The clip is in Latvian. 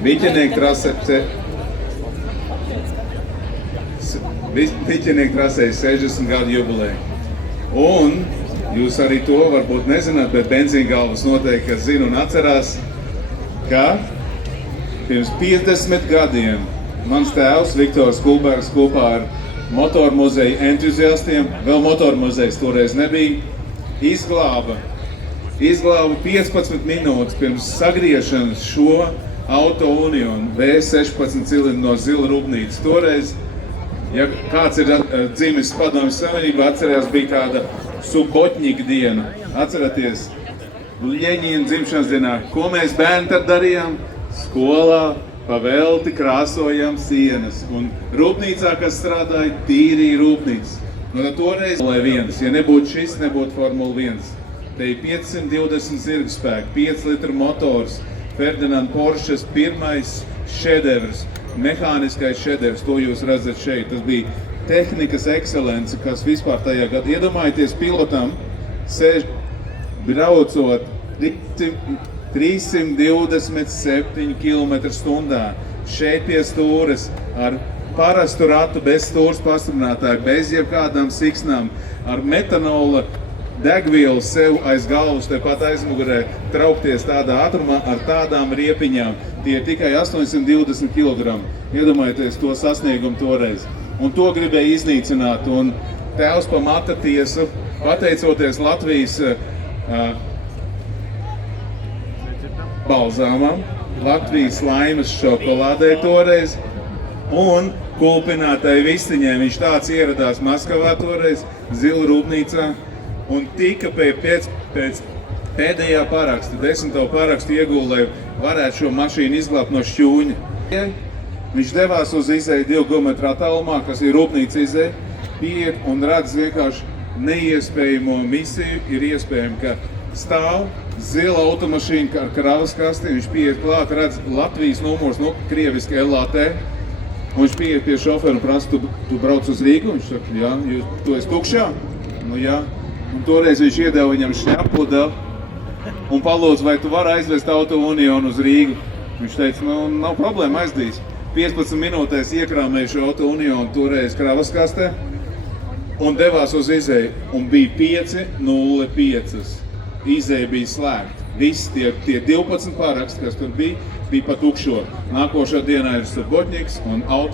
Viķinieku trasē 60 gadu jubileja. Un jūs arī to varbūt nezināt, bet benzīngalvas noteikti zina un atcerās, ka pirms 50 gadiem mans tēvs Viktors Kulbergs kopā ar motoru muzeju entuziastiem, vēl motoru muzejs toreiz nebija, izglāba 15 minūtes pirms sagriešanas šo Auto Unionu V16 cilindru no Zila rūpnīcas. Toreiz, ja kāds ir dzimis Padomju Savienībā, atcerās, bija tāda Subotņika diena. Atceraties, Ļeņina dzimšanas dienā, ko mēs bērni tad darījām? Skolā pavelti krāsojām sienas. Un rūpnīcā, kas strādāja, tīrīja rūpnīcas. No toreiz, lai viens, ja nebūtu šis, nebūtu Formula 1. Te ir 520 zirgspēki, 5 litru motors, Ferdinand Poršas pirmais šedevrs, mehāniskais šedevrs, to jūs redzat šeit. Tas bija tehnikas ekscelence, kas vispār tajā gadā. Iedomājieties pilotam, sēž braucot 327 km/h, šeit pie stūres ar parastu ratu, bez stūres pastiprinātāju, bez jebkādām siksnām, ar metanola degvielu sev aiz galvas, tepat aizmugurē, traukties tādā ātrumā ar tādām riepiņām. Tie ir tikai 820 kg. Iedomājieties to sasniegumu toreiz. Un to gribēja iznīcināt. Un tēvs pamata tiesu, pateicoties Latvijas balzāmam, Latvijas laimes šokolādē toreiz un kulpinātai vistiņai. Viņš tāds ieradās Maskavā toreiz, Zila rūpnīcā, un tika pēc pēdējā paraksta, 10. parakstu iegūla, lai varētu šo mašīnu izglābt no šķūņa. Viņš devās uz izēju 2 km attālumā, kas ir rūpnīca izēja, pieiet un redz vienkārši neiespējamo misiju. Ir iespējami, ka stāv zila automašīna ar kravas kasti, viņš pieiet klāt, redz Latvijas numurs, krieviski LAT, un viņš pieiet pie šoferu un prasa, tu brauc uz Rīgu? Viņš saka, jā, tu esi tukšā? Nu jā. Un toreiz viņš iedeva viņam šņapu un palūdz, vai tu vari aizvest Auto Unionu uz Rīgu. Viņš teica, nu nav problēma, aizdīs. 15 minūtēs iekrāmēja šo Auto Unionu toreiz kravas kastē un devās uz izēju. Un bija 5:05. Izēja bija slēgta. Visi tie 12 paraksti, kas tur bija pa tukšo. Nākošā dienā ir Subotņiks un Auto